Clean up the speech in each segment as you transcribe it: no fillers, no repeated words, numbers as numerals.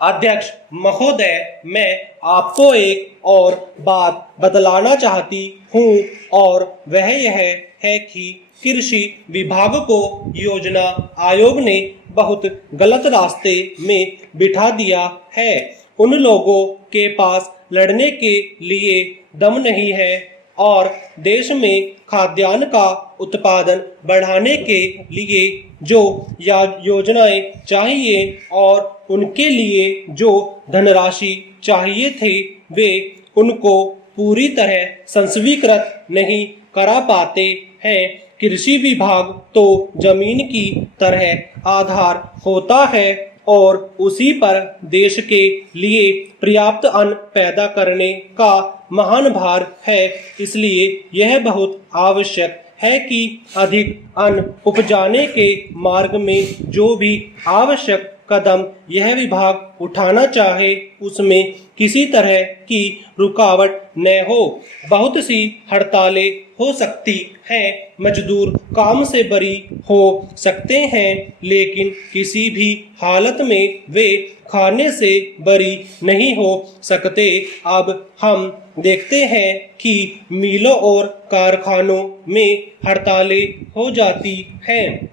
अध्यक्ष महोदय, मैं आपको एक और बात बतलाना चाहती हूँ और वह यह है कि कृषि विभाग को योजना आयोग ने बहुत गलत रास्ते में बिठा दिया है। उन लोगों के पास लड़ने के लिए दम नहीं है और देश में खाद्यान्न का उत्पादन बढ़ाने के लिए जो योजनाएं चाहिए और उनके लिए जो धनराशि चाहिए थे वे उनको पूरी तरह संस्वीकृत नहीं करा पाते हैं। कृषि विभाग तो जमीन की तरह आधार होता है और उसी पर देश के लिए पर्याप्त अन्न पैदा करने का महान भार है। इसलिए यह बहुत आवश्यक है कि अधिक अन्न उपजाने के मार्ग में जो भी आवश्यक कदम यह विभाग उठाना चाहे उसमें किसी तरह की रुकावट न हो। बहुत सी हड़तालें हो सकती हैं, मजदूर काम से बरी हो सकते हैं, लेकिन किसी भी हालत में वे खाने से बरी नहीं हो सकते। अब हम देखते हैं कि मिलों और कारखानों में हड़तालें हो जाती हैं,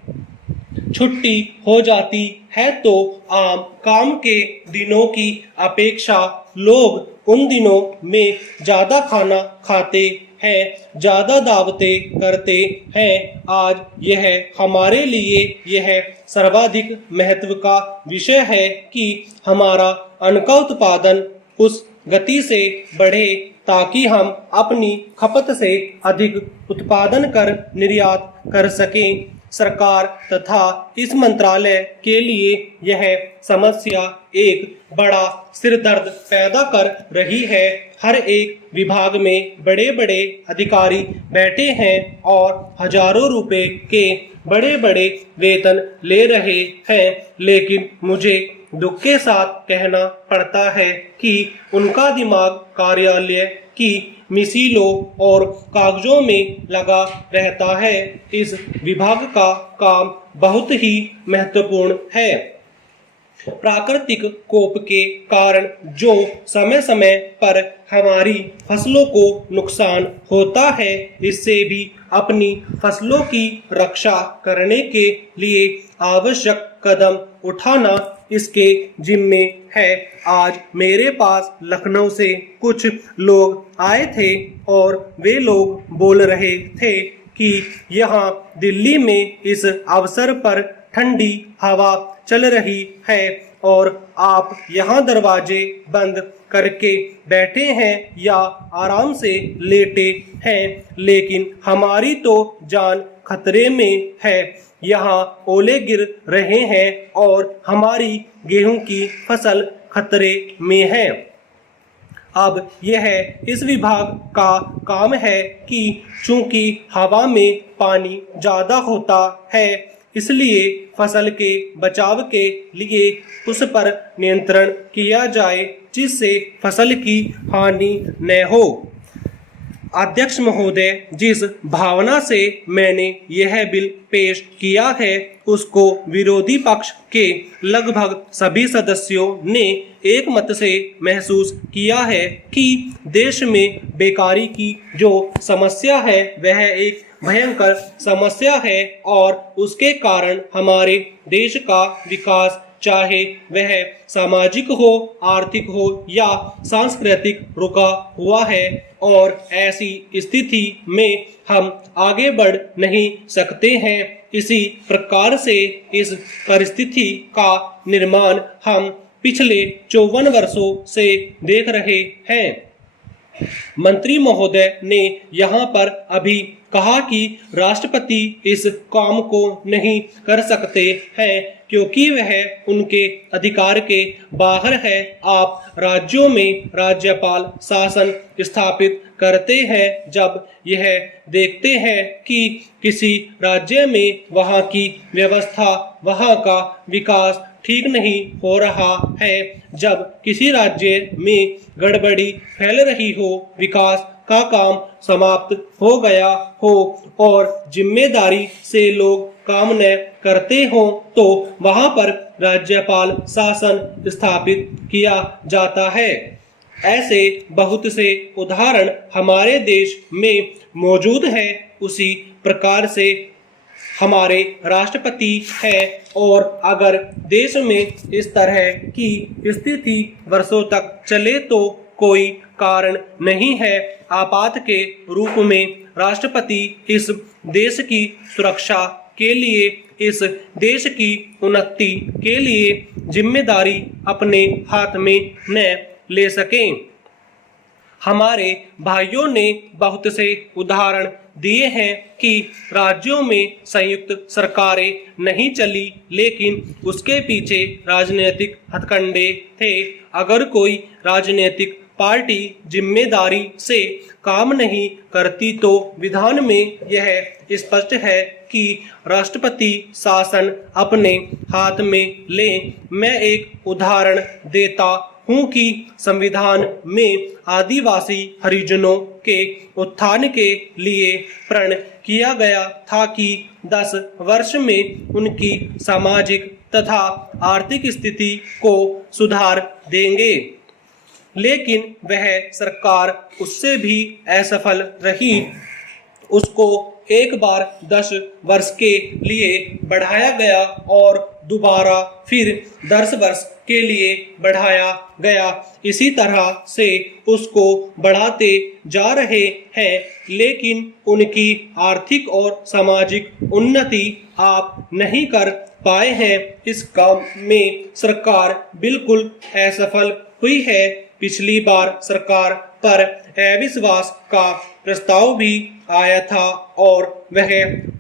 छुट्टी हो जाती है तो आम काम के दिनों की अपेक्षा लोग उन दिनों में ज्यादा खाना खाते हैं, ज्यादा दावतें करते हैं। आज यह हमारे लिए यह सर्वाधिक महत्व का विषय है कि हमारा अन्न का उत्पादन उस गति से बढ़े ताकि हम अपनी खपत से अधिक उत्पादन कर निर्यात कर सकें। सरकार तथा इस मंत्रालय के लिए यह समस्या एक बड़ा सिरदर्द पैदा कर रही है। हर एक विभाग में बड़े बड़े अधिकारी बैठे हैं और हजारों रुपए के बड़े बड़े वेतन ले रहे हैं, लेकिन मुझे दुख के साथ कहना पड़ता है कि उनका दिमाग कार्यालय की मिसीलों और कागजों में लगा रहता है। इस विभाग का काम बहुत ही महत्वपूर्ण है। प्राकृतिक कोप के कारण जो समय समय पर हमारी फसलों को नुकसान होता है, इससे भी अपनी फसलों की रक्षा करने के लिए आवश्यक कदम उठाना इसके जिम्मे है। आज मेरे पास लखनऊ से कुछ लोग आए थे और वे लोग बोल रहे थे कि यहाँ दिल्ली में इस अवसर पर ठंडी हवा चल रही है और आप यहाँ दरवाजे बंद करके बैठे हैं या आराम से लेटे हैं, लेकिन हमारी तो जान खतरे में है। यहाँ ओले गिर रहे हैं और हमारी गेहूं की फसल खतरे में है। अब यह इस विभाग का काम है कि चूंकि हवा में पानी ज्यादा होता है, इसलिए फसल के बचाव के लिए उस पर नियंत्रण किया जाए जिससे फसल की हानि न हो। अध्यक्ष महोदय, जिस भावना से मैंने यह बिल पेश किया है उसको विरोधी पक्ष के लगभग सभी सदस्यों ने एक मत से महसूस किया है कि देश में बेकारी की जो समस्या है वह एक भयंकर समस्या है और उसके कारण हमारे देश का विकास, चाहे वह सामाजिक हो, आर्थिक हो या सांस्कृतिक, रुका हुआ है और ऐसी स्थिति में हम आगे बढ़ नहीं सकते हैं। इसी प्रकार से इस परिस्थिति का निर्माण हम पिछले 54 वर्षों से देख रहे हैं। मंत्री महोदय ने यहाँ पर अभी कहा कि राष्ट्रपति इस काम को नहीं कर सकते हैं क्योंकि वह उनके अधिकार के बाहर है। आप राज्यों में राज्यपाल शासन स्थापित करते हैं जब यह देखते हैं कि किसी राज्य में वहाँ की व्यवस्था, वहाँ का विकास ठीक नहीं हो रहा है। जब किसी राज्य में गड़बड़ी फैल रही हो, विकास का काम समाप्त हो गया हो और जिम्मेदारी से लोग काम न करते हो, तो वहां पर राज्यपाल शासन स्थापित किया जाता है। ऐसे बहुत से उदाहरण हमारे देश में मौजूद हैं। उसी प्रकार से हमारे राष्ट्रपति है, और अगर देश में इस तरह की स्थिति वर्षों तक चले तो कोई कारण नहीं है। आपात के रूप में राष्ट्रपति इस देश की सुरक्षा के लिए, इस देश की उन्नति के लिए जिम्मेदारी अपने हाथ में न ले सकें। हमारे भाइयों ने बहुत से उदाहरण दिए हैं कि राज्यों में संयुक्त सरकारें नहीं चली, लेकिन उसके पीछे राजनीतिक हथकंडे थे। अगर कोई राजनीतिक पार्टी जिम्मेदारी से काम नहीं करती तो विधान में यह स्पष्ट है कि राष्ट्रपति शासन अपने हाथ में ले। मैं एक उदाहरण देता हूँ कि संविधान में आदिवासी हरिजनों के उत्थान के लिए प्रण किया गया था कि 10 वर्ष में उनकी सामाजिक तथा आर्थिक स्थिति को सुधार देंगे, लेकिन वह सरकार उससे भी असफल रही। उसको एक बार 10 वर्ष के लिए बढ़ाया गया और दोबारा फिर 10 वर्ष के लिए बढ़ाया गया। इसी तरह से उसको बढ़ाते जा रहे हैं, लेकिन उनकी आर्थिक और सामाजिक उन्नति आप नहीं कर पाए हैं। इस काम में सरकार बिल्कुल असफल हुई है। पिछली बार सरकार पर अविश्वास का प्रस्ताव भी आया था और वह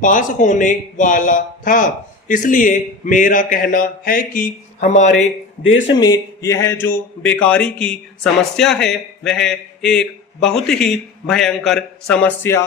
पास होने वाला था। इसलिए मेरा कहना है कि हमारे देश में यह जो बेकारी की समस्या है, वह एक बहुत ही भयंकर समस्या